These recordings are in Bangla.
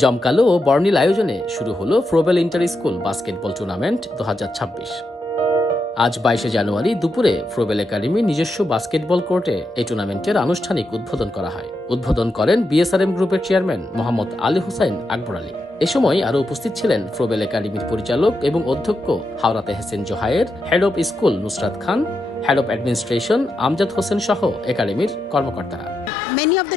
জমকালো ও বর্ণিল আয়োজনে শুরু হলো Froebel inter school basketball tournament দু হাজার ছাব্বিশ। আজ বাইশে জানুয়ারি দুপুরে ফ্রোবেল একাডেমির নিজস্ব বাস্কেটবল কোর্টে এই টুর্নামেন্টের আনুষ্ঠানিক উদ্বোধন করা হয়। উদ্বোধন করেন বিএসআরএম গ্রুপের চেয়ারম্যান মোহাম্মদ আলী হোসাইন আকবর আলী। এ সময় আরও উপস্থিত ছিলেন ফ্রোবেল একাডেমির পরিচালক এবং অধ্যক্ষ Howra Tehsen Zohair, head of school Nusrat Khan, head of administration Amjad Hossain সহ একাডেমির কর্মকর্তারা।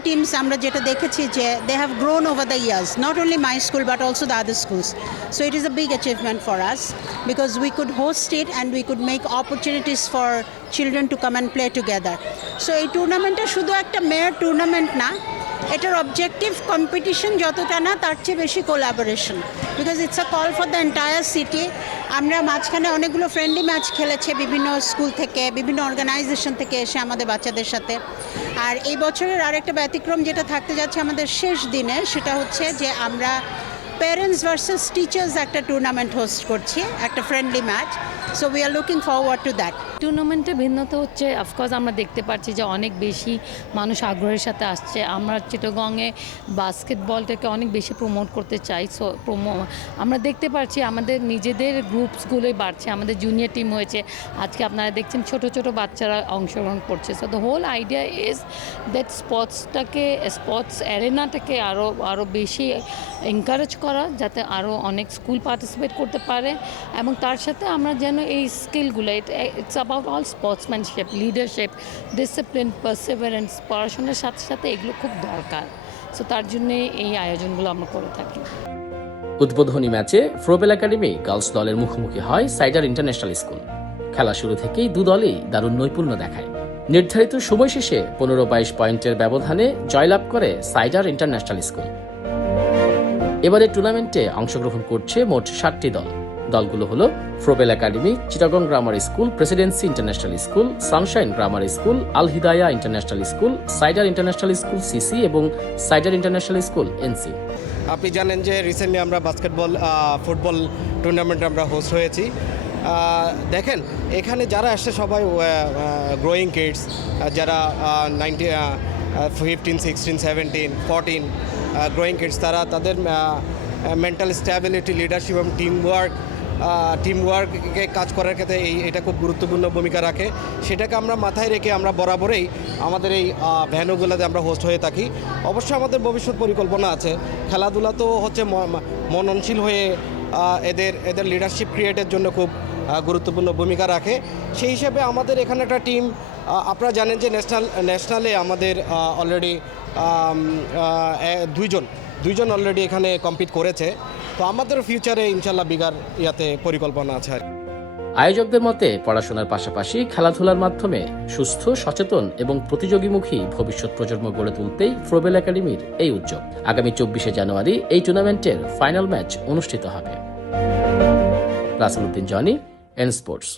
Teams আমরা যেটা দেখেছি যে they have grown over the years not only my school but also the other schools so it is a big achievement for us because we could host it and we could make opportunities for children to come and play together so এই টুর্নামেন্টটা শুধু একটা মেয়ার টুর্নামেন্ট না এটার অবজেক্টিভ কম্পিটিশন যতটা না, তার চেয়ে বেশি collaboration because it's a call for the entire city আমরা মাঝখানে অনেকগুলো ফ্রেন্ডলি ম্যাচ খেলেছে বিভিন্ন স্কুল থেকে, বিভিন্ন অর্গানাইজেশন থেকে এসে আমাদের বাচ্চাদের সাথে। আর এই বছরের আরেকটা ব্যতিক্রম যেটা থাকতে যাচ্ছে আমাদের শেষ দিনে, সেটা হচ্ছে যে আমরা প্যারেন্টস ভার্সেস টিচার্স একটা টুর্নামেন্ট হোস্ট করছি, একটা friendly match so we are looking forward to that টুর্নামেন্টে ভিন্নতা হচ্ছে অফকোর্স আমরা দেখতে পাচ্ছি যে অনেক বেশি মানুষ আগ্রহের সাথে আসছে। আমরা চিটগংয়ে বাস্কেটবলটাকে অনেক বেশি প্রমোট করতে চাই। সো প্রমো আমরা দেখতে পাচ্ছি আমাদের নিজেদের গ্রুপসগুলোই বাড়ছে। আমাদের জুনিয়র টিম হয়েছে। আজকে আপনারা দেখছেন ছোট ছোট বাচ্চারা অংশগ্রহণ করছে। So the whole idea is that স্পোর্টসটাকে sports অ্যারেনাটাকে আরও আরও বেশি এনকারেজ করা যাতে আরও অনেক স্কুল পার্টিসিপেট করতে পারে এবং তার সাথে আমরা যেন এই স্কিলগুলো it's about all sportsmanship leadership discipline perseverance পড়াশোনার সাথে সাথে এগুলো খুব দরকার। সো তার জন্যে এই আয়োজনগুলো আমরা করে থাকি। উদ্বোধনী ম্যাচে ফ্রোবেল একাডেমি গার্লস দলের মুখোমুখি হয় সাইডার ইন্টারন্যাশনাল স্কুল খেলা শুরু থেকেই দু দলই দারুণ নৈপুণ্য দেখায়। নির্ধারিত সময় শেষে পনেরো বাইশ পয়েন্টের ব্যবধানে জয়লাভ করে সাইডার ইন্টারন্যাশনাল স্কুল এবারে টুর্নামেন্টে অংশগ্রহণ করছে মোট ষাটটি দল। দলগুলো হলো Froebel academy Chittagong grammar school presidency international school sunshine grammar school Al Hidaya international school Cider international school CC এবং সাইডার ইন্টারন্যাশনাল স্কুল এনসি আপনি জানেন যে রিসেন্টলি আমরা বাস্কেটবল ফুটবল টুর্নামেন্ট আমরা হোস্ট হয়েছি। দেখেন, এখানে যারা আসছে সবাই গ্রোয়িং কিডস যারা ninety fifteen sixteen seventeen fourteen growing kids তারা তাদের মেন্টাল স্ট্যাবিলিটি লিডারশিপ এবং টিম ওয়ার্ক টিম ওয়ার্ককে কাজ করার ক্ষেত্রে এই, এটা খুব গুরুত্বপূর্ণ ভূমিকা রাখে। সেটাকে আমরা মাথায় রেখে আমরা বরাবরেই আমাদের এই ভ্যানুগুলোতে আমরা হোস্ট হয়ে থাকি। অবশ্যই আমাদের ভবিষ্যৎ পরিকল্পনা আছে। খেলাধুলা তো হচ্ছে মননশীল হয়ে এদের এদের লিডারশিপ ক্রিয়েটের জন্য খুব গুরুত্বপূর্ণ ভূমিকা রাখে সেই হিসেবে আমাদের এখানে একটা টিম আপনারা জানেন যে ন্যাশনাল ন্যাশনালে আমাদের অলরেডি দুইজন দুইজন অলরেডি এখানে কম্পিট করেছে তো আমাদের ফিউচারে ইনশাল্লাহ বিগার ইয়াতে পরিকল্পনা আছে আর কি। আয়োজকদের মতে পড়াশোনার পাশাপাশি খেলাধুলার মাধ্যমে সুস্থ, সচেতন এবং প্রতিযোগীমুখী ভবিষ্যৎ প্রজন্ম গড়ে তুলতেই ফ্রোবেল একাডেমির এই উদ্যোগ। আগামী চব্বিশে জানুয়ারি এই টুর্নামেন্টের ফাইনাল ম্যাচ অনুষ্ঠিত হবে। Rasel Uddin Jony N sports